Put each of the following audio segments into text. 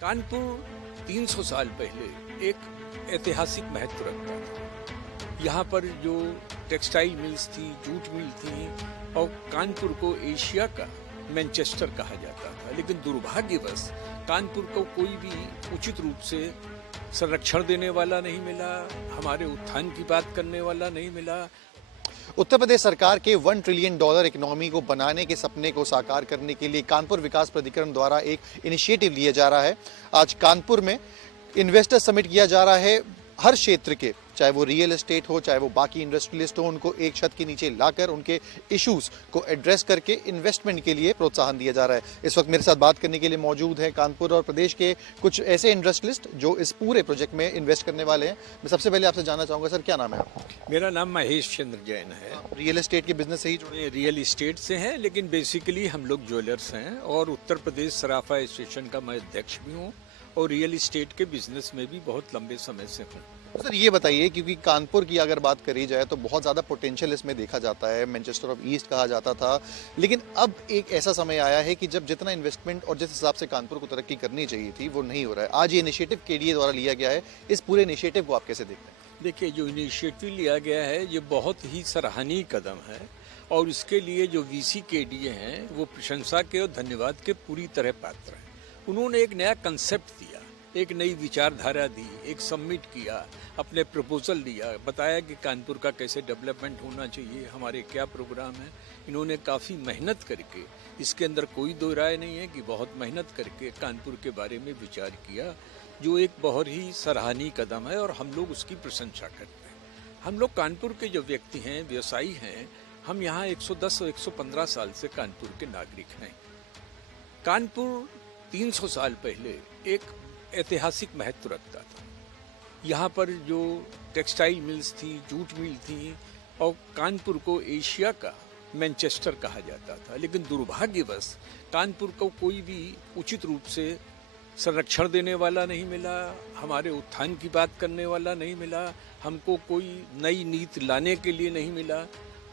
कानपुर 300 साल पहले एक ऐतिहासिक महत्व रखता था। यहाँ पर जो टेक्सटाइल मिल्स थी, जूट मिल थी और कानपुर को एशिया का मैनचेस्टर कहा जाता था। लेकिन दुर्भाग्यवश कानपुर को कोई भी उचित रूप से संरक्षण देने वाला नहीं मिला, हमारे उत्थान की बात करने वाला नहीं मिला। उत्तर प्रदेश सरकार के $1 ट्रिलियन इकोनॉमी को बनाने के सपने को साकार करने के लिए कानपुर विकास प्राधिकरण द्वारा एक इनिशिएटिव लिया जा रहा है। आज कानपुर में इन्वेस्टर समिट किया जा रहा है। हर क्षेत्र के, चाहे वो रियल एस्टेट हो, चाहे वो बाकी इंडस्ट्रियलिस्ट हो, उनको एक छत के नीचे लाकर उनके इश्यूज को एड्रेस करके इन्वेस्टमेंट के लिए प्रोत्साहन दिया जा रहा है। इस वक्त मेरे साथ बात करने के लिए मौजूद है कानपुर और प्रदेश के कुछ ऐसे इंडस्ट्रियलिस्ट जो इस पूरे प्रोजेक्ट में इन्वेस्ट करने वाले हैं। मैं सबसे पहले आपसे जानना चाहूंगा, सर क्या नाम है आपका? मेरा नाम महेश चंद्र जैन है। रियल एस्टेट के बिजनेस से ही जुड़े? रियल एस्टेट से हैं, लेकिन बेसिकली हम लोग ज्वेलर्स हैं और उत्तर प्रदेश सराफा एसोसिएशन का मैं अध्यक्ष भी हूँ और रियल एस्टेट के बिजनेस में भी बहुत लंबे समय से हूँ। सर ये बताइए, क्योंकि कानपुर की अगर बात करी जाए तो बहुत ज़्यादा पोटेंशियल इसमें देखा जाता है, मैनचेस्टर ऑफ ईस्ट कहा जाता था, लेकिन अब एक ऐसा समय आया है कि जब जितना इन्वेस्टमेंट और जिस हिसाब से कानपुर को तरक्की करनी चाहिए थी वो नहीं हो रहा है। आज ये इनिशिएटिव केडीए द्वारा लिया गया है, इस पूरे इनिशिएटिव को आप कैसे देखते हैं? देखिए, जो इनिशिएटिव लिया गया है ये बहुत ही सराहनीय कदम है और इसके लिए जो वीसी केडीए हैं वो प्रशंसा के और धन्यवाद के पूरी तरह पात्र हैं। उन्होंने एक नया कंसेप्ट दिया, एक नई विचारधारा दी, एक सबमिट किया, अपने प्रपोजल दिया, बताया कि कानपुर का कैसे डेवलपमेंट होना चाहिए, हमारे क्या प्रोग्राम है। इन्होंने काफ़ी मेहनत करके, इसके अंदर कोई दो राय नहीं है कि बहुत मेहनत करके कानपुर के बारे में विचार किया, जो एक बहुत ही सराहनीय कदम है और हम लोग उसकी प्रशंसा करते हैं। हम लोग कानपुर के जो व्यक्ति हैं, व्यवसायी हैं, हम यहाँ 110 और 115 साल से कानपुर के नागरिक हैं। कानपुर 300 साल पहले एक ऐतिहासिक महत्व रखता था। यहाँ पर जो टेक्सटाइल मिल्स थी, जूट मिल थी और कानपुर को एशिया का मैनचेस्टर कहा जाता था। लेकिन दुर्भाग्यवश कानपुर को कोई भी उचित रूप से संरक्षण देने वाला नहीं मिला, हमारे उत्थान की बात करने वाला नहीं मिला, हमको कोई नई नीति लाने के लिए नहीं मिला।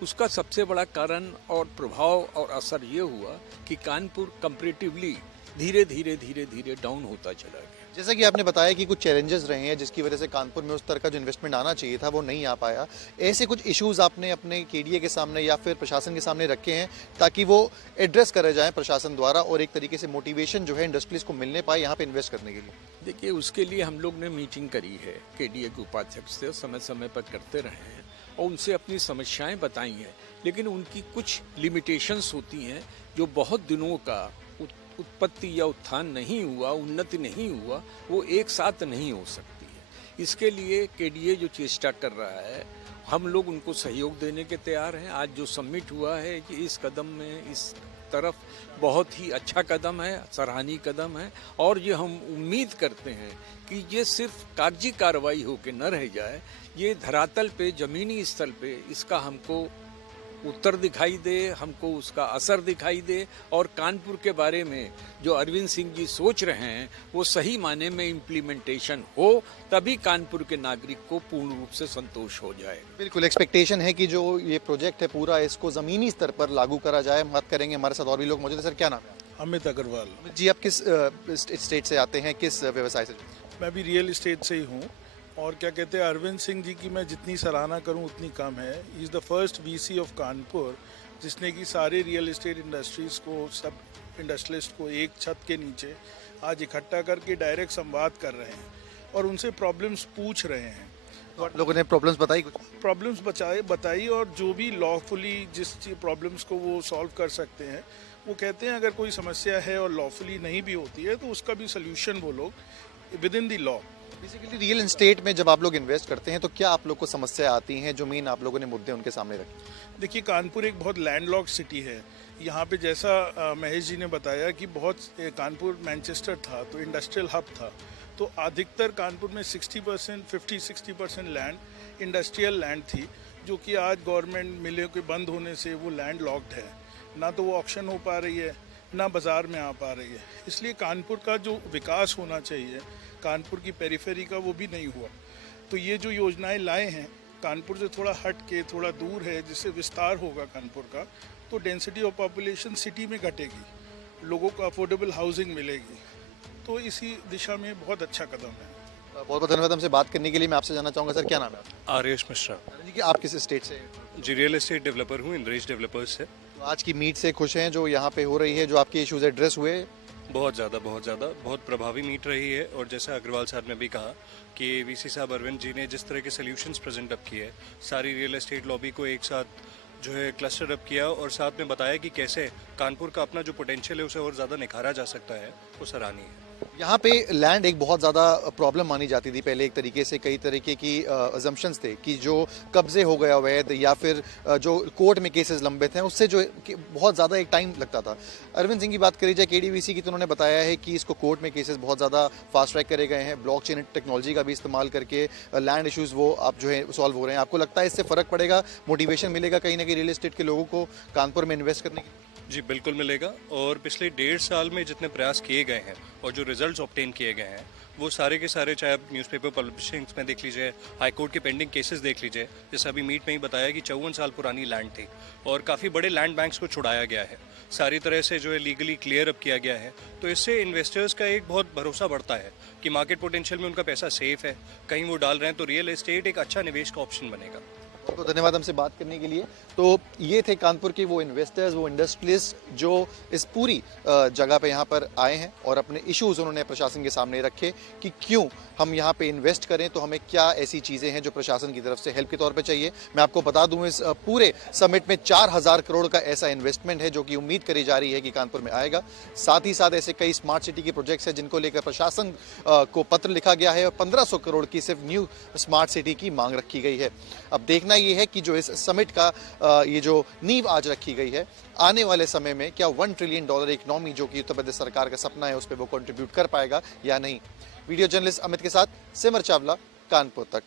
उसका सबसे बड़ा कारण और प्रभाव और असर ये हुआ कि कानपुर कंपैरेटिवली धीरे धीरे डाउन होता चला गया। जैसा कि आपने बताया कि कुछ चैलेंजेस रहे हैं जिसकी वजह से कानपुर में उस तरह का जो इन्वेस्टमेंट आना चाहिए था वो नहीं आ पाया। ऐसे कुछ इश्यूज आपने अपने केडीए के सामने या फिर प्रशासन के सामने रखे हैं ताकि वो एड्रेस करे जाएं प्रशासन द्वारा और एक तरीके से मोटिवेशन जो है इंडस्ट्रीज को मिलने पाए यहाँ पे इन्वेस्ट करने के लिए? देखिए, उसके लिए हम लोग ने मीटिंग करी है केडीए के उपाध्यक्ष से, समय समय पर करते रहे हैं और उनसे अपनी समस्याएं बताई हैं। लेकिन उनकी कुछ लिमिटेशंस होती हैं जो बहुत दिनों का उत्पत्ति या उत्थान नहीं हुआ, उन्नति नहीं हुआ, वो एक साथ नहीं हो सकती है। इसके लिए केडीए जो चेष्टा कर रहा है, हम लोग उनको सहयोग देने के तैयार हैं। आज जो सबमिट हुआ है कि इस कदम में, इस तरफ बहुत ही अच्छा कदम है, सराहनीय कदम है और ये हम उम्मीद करते हैं कि ये सिर्फ कागजी कार्रवाई होकर न रह जाए, ये धरातल पे, जमीनी स्तर पे इसका हमको उत्तर दिखाई दे, हमको उसका असर दिखाई दे और कानपुर के बारे में जो अरविंद सिंह जी सोच रहे हैं वो सही माने में इम्प्लीमेंटेशन हो, तभी कानपुर के नागरिक को पूर्ण रूप से संतोष हो जाए। बिल्कुल, एक्सपेक्टेशन है कि जो ये प्रोजेक्ट है पूरा, इसको जमीनी स्तर पर लागू करा जाए। बात करेंगे, हमारे साथ और भी लोग मौजूद हैं। सर क्या नाम है? अमित अग्रवाल। जी, आप किस स्टेट से आते हैं, किस व्यवसाय से? मैं भी रियल इस्टेट से ही हूँ और क्या कहते हैं, अरविंद सिंह जी की मैं जितनी सराहना करूँ उतनी कम है। He is the first VC of Kanpur जिसने कि सारे रियल इस्टेट इंडस्ट्रीज़ को, सब इंडस्ट्रियलिस्ट को एक छत के नीचे आज इकट्ठा करके डायरेक्ट संवाद कर रहे हैं और उनसे प्रॉब्लम्स पूछ रहे हैं। लोगों ने प्रॉब्लम्स बताई? कुछ प्रॉब्लम्स बताई और जो भी लॉफुली जिस प्रॉब्लम्स को वो सॉल्व कर सकते हैं वो कहते हैं। अगर कोई समस्या है और लॉफुली नहीं भी होती है तो उसका भी सोल्यूशन वो लोग with in the law. Basically real estate में जब आप लोग इन्वेस्ट करते हैं तो क्या आप लोग को समस्या आती हैं जो मेन आप लोगों ने मुद्दे उनके सामने रखे? देखिए, कानपुर एक बहुत लैंडलॉक्ड सिटी है। यहाँ पे जैसा महेश जी ने बताया कि बहुत कानपुर मैनचेस्टर था तो इंडस्ट्रियल हब था, तो अधिकतर कानपुर में 50-60% लैंड इंडस्ट्रियल लैंड थी, जो कि आज गवर्नमेंट मिलों के बंद होने से वो लैंड लॉक्ड है, ना तो वो ऑक्शन हो पा रही है, ना बाज़ार में आ पा रही है। इसलिए कानपुर का जो विकास होना चाहिए, कानपुर की पेरिफेरी का, वो भी नहीं हुआ। तो ये जो योजनाएं लाए हैं कानपुर से थोड़ा हट के, थोड़ा दूर है, जिससे विस्तार होगा कानपुर का, तो डेंसिटी ऑफ पॉपुलेशन सिटी में घटेगी, लोगों को अफोर्डेबल हाउसिंग मिलेगी तो इसी दिशा में बहुत अच्छा कदम है। बहुत बहुत धन्यवाद हमसे बात करने के लिए। मैं आपसे जानना चाहूँगा सर, क्या नाम है आपका? आर्यश मिश्रा जी कि आप किस स्टेट से हैं? जी, रियल एस्टेट डेवलपर हूँ, इंद्रेश डेवलपर्स से। तो आज की मीट से खुश हैं जो यहाँ पे हो रही है, जो आपके इश्यूज एड्रेस हुए? बहुत ज़्यादा बहुत प्रभावी मीट रही है। और जैसा अग्रवाल साहब ने भी कहा कि वीसी साहब अरविंद जी ने जिस तरह के सोल्यूशंस प्रेजेंट अप किए, सारी रियल एस्टेट लॉबी को एक साथ जो है क्लस्टर अप किया और साथ में बताया कि कैसे कानपुर का अपना जो पोटेंशियल है उसे और ज़्यादा निखारा जा सकता है, वो सराहनीय है। यहाँ पे लैंड एक बहुत ज़्यादा प्रॉब्लम मानी जाती थी पहले, एक तरीके से कई तरीके की अजम्पशंस थे कि जो कब्जे हो गया अवैध या फिर जो कोर्ट में केसेस लंबित हैं उससे जो बहुत ज़्यादा एक टाइम लगता था। अरविंद सिंह की बात करी जाए केडीवीसी की, तो उन्होंने बताया है कि इसको कोर्ट में केसेस बहुत ज़्यादा फास्ट ट्रैक करे गए हैं, ब्लॉकचेन टेक्नोलॉजी का भी इस्तेमाल करके लैंड इशूज़ वो आप जो है सॉल्व हो रहे हैं। आपको लगता है इससे फ़र्क पड़ेगा, मोटिवेशन मिलेगा कहीं ना कहीं रियल एस्टेट के लोगों को कानपुर में इन्वेस्ट करने की? जी बिल्कुल मिलेगा। और पिछले 1.5 साल में जितने प्रयास किए गए हैं और जो रिजल्ट्स ऑब्टेन किए गए हैं वो सारे के सारे, चाहे आप न्यूज़पेपर पब्लिशिंग्स में देख लीजिए, हाई कोर्ट के पेंडिंग केसेस देख लीजिए, जैसे अभी मीट में ही बताया कि 54 साल पुरानी लैंड थी और काफ़ी बड़े लैंड बैंक्स को छुड़ाया गया है, सारी तरह से जो है लीगली क्लियर अप किया गया है। तो इससे इन्वेस्टर्स का एक बहुत भरोसा बढ़ता है कि मार्केट पोटेंशियल में उनका पैसा सेफ है, कहीं वो डाल रहे हैं तो रियल एस्टेट एक अच्छा निवेश का ऑप्शन बनेगा। बहुत बहुत धन्यवाद हमसे बात करने के लिए। तो ये थे कानपुर के वो इन्वेस्टर्स, वो इंडस्ट्रियलिस्ट जो इस पूरी जगह पे यहाँ पर आए हैं और अपने इश्यूज उन्होंने प्रशासन के सामने रखे कि क्यों हम यहाँ पे इन्वेस्ट करें, तो हमें क्या ऐसी चीज़ें हैं जो प्रशासन की तरफ से हेल्प के तौर पे चाहिए। मैं आपको बता दूं इस पूरे समिट में 4000 करोड़ का ऐसा इन्वेस्टमेंट है जो कि उम्मीद करी जा रही है कि कानपुर में आएगा। साथ ही साथ ऐसे कई स्मार्ट सिटी के प्रोजेक्ट्स हैं जिनको लेकर प्रशासन को पत्र लिखा गया है और 1500 करोड़ की सिर्फ न्यू स्मार्ट सिटी की मांग रखी गई है। अब देखना ये है कि जो इस समिट का ये जो नींव आज रखी गई है, आने वाले समय में क्या $1 ट्रिलियन इकोनॉमी जो कि उत्तर प्रदेश सरकार का सपना है उस पर वो कंट्रीब्यूट कर पाएगा या नहीं। वीडियो जर्नलिस्ट अमित के साथ सिमर चावला, कानपुर तक।